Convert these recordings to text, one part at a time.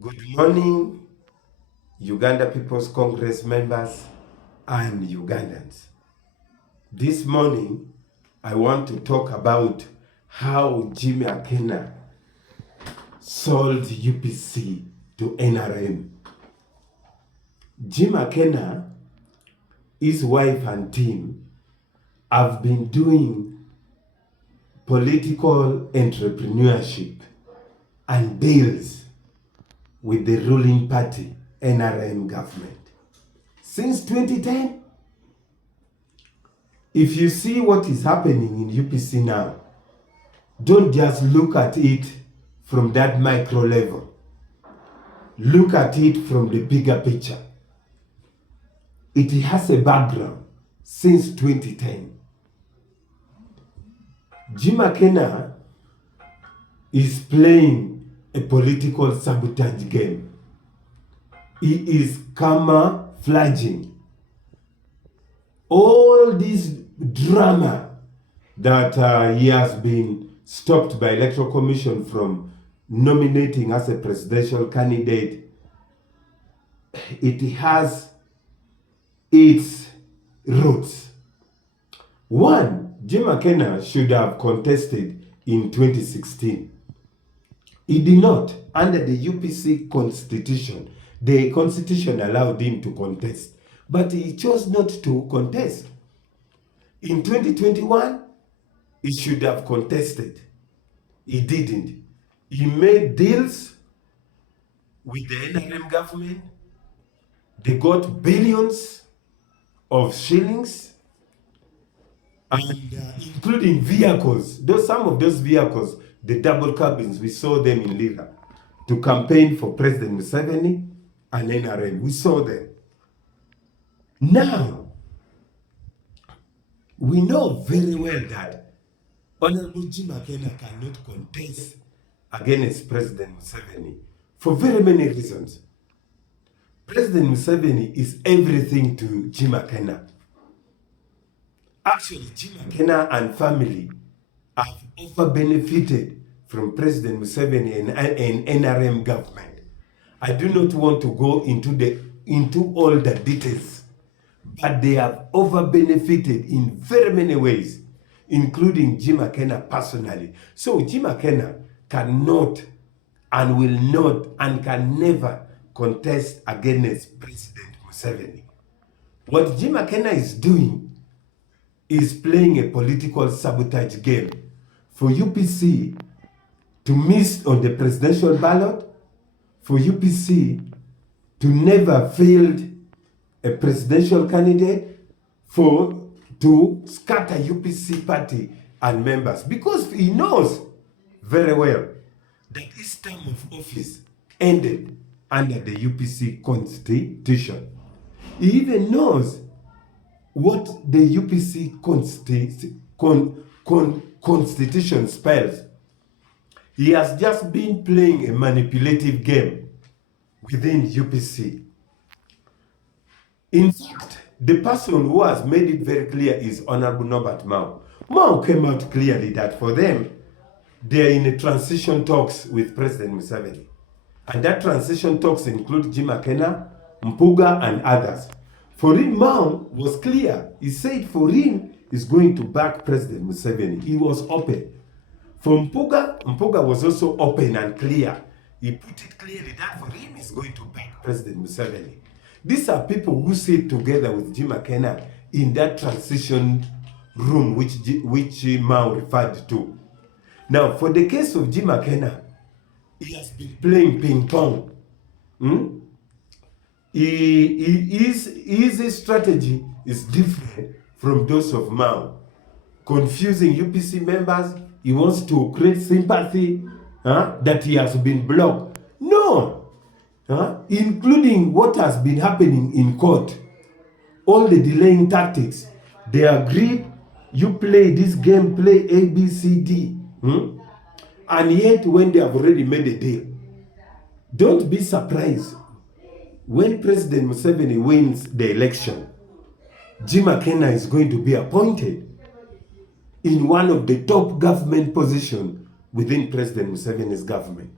Good morning, Uganda People's Congress members and Ugandans. This morning, I want to talk about how Jimmy AKENA sold UPC to NRM. Jim AKENA, his wife and team have been doing political entrepreneurship and deals with the ruling party, NRM government. Since 2010, if you see what is happening in UPC now, don't just look at it from that micro level. Look at it from the bigger picture. It has a background since 2010. Jim AKENA is playing a political sabotage game. He is camouflaging all this drama that he has been stopped by Electoral Commission from nominating as a presidential candidate. It has its roots. One, Jim AKENA should have contested in 2016. He did not. Under the UPC constitution, the constitution allowed him to contest, but he chose not to contest. In 2021, he should have contested. He didn't. He made deals with the NRM government. They got billions of shillings, and including vehicles. Some of those vehicles, the double cabins, we saw them in Lira to campaign for President Museveni and NRM. We saw them. Now, we know very well that Honorable Jim AKENA cannot contest against President Museveni for very many reasons. President Museveni is everything to Jim AKENA. Actually, Jim AKENA and family have over-benefited from President Museveni and NRM government. I do not want to go into all the details, but they have over-benefited in very many ways, including Jim AKENA personally. So Jim AKENA cannot and will not and can never contest against President Museveni. What Jim AKENA is doing is playing a political sabotage game for UPC to miss on the presidential ballot, for UPC to never field a presidential candidate, to scatter UPC party and members, because he knows very well that his term of office ended under the UPC constitution. He even knows what the UPC constitution spells. He has just been playing a manipulative game within UPC. In fact, the person who has made it very clear is Honorable Norbert Mao. Mao came out clearly that for them, they are in a transition talks with President Museveni. And that transition talks include Jim AKENA, Mpuga, and others. For him, Mao was clear. He said for him, he's going to back President Museveni. He was open. For Mpuga was also open and clear. He put it clearly that for him, he's going to back President Museveni. These are people who sit together with Jim AKENA in that transition room which Mao referred to. Now, for the case of Jim AKENA, he has been playing ping pong. His strategy is different from those of Mao. Confusing UPC members, he wants to create sympathy that he has been blocked. No! Including what has been happening in court. All the delaying tactics. They agreed, you play this game, play A, B, C, D. And yet, when they have already made a deal, don't be surprised when President Museveni wins the election. Jim AKENA is going to be appointed in one of the top government positions within President Museveni's government.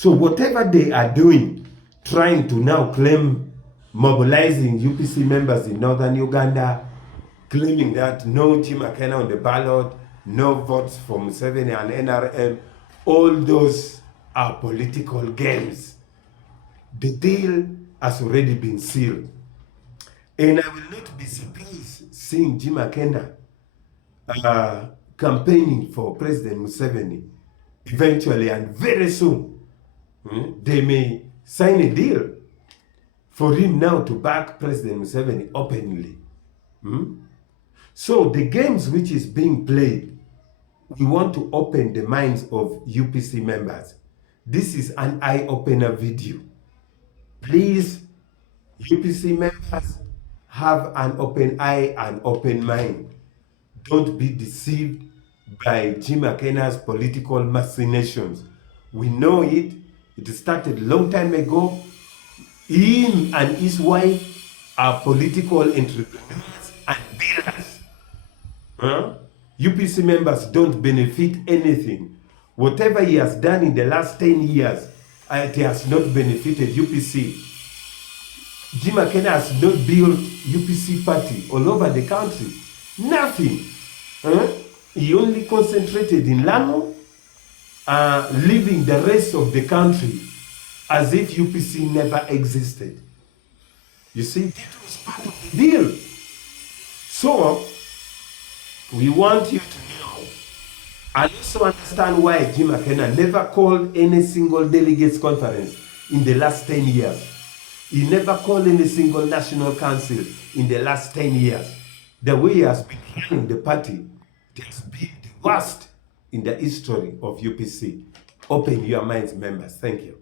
So whatever they are doing, trying to now claim mobilizing UPC members in northern Uganda, claiming that no Jim AKENA on the ballot, no votes for Museveni and NRM, all those are political games. The deal has already been sealed. And I will not be surprised seeing Jim AKENA campaigning for President Museveni eventually and very soon. They may sign a deal for him now to back President Museveni openly. So the games which is being played, we want to open the minds of UPC members. This is an eye-opener video. Please, UPC members, have an open eye and open mind. Don't be deceived by Jim AKENA's political machinations. We know it. It started a long time ago. Him and his wife are political entrepreneurs and builders. UPC members don't benefit anything. Whatever he has done in the last 10 years, it has not benefited UPC. Jim AKENA has not built UPC party all over the country. Nothing. He only concentrated in Lamu, leaving the rest of the country as if UPC never existed. You see, that was part of the deal. So, we want you to know and also understand why Jim AKENA never called any single delegates conference in the last 10 years. He never called any single national council in the last 10 years. The way he has been running the party, it has been the worst in the history of UPC. Open your minds, members. Thank you.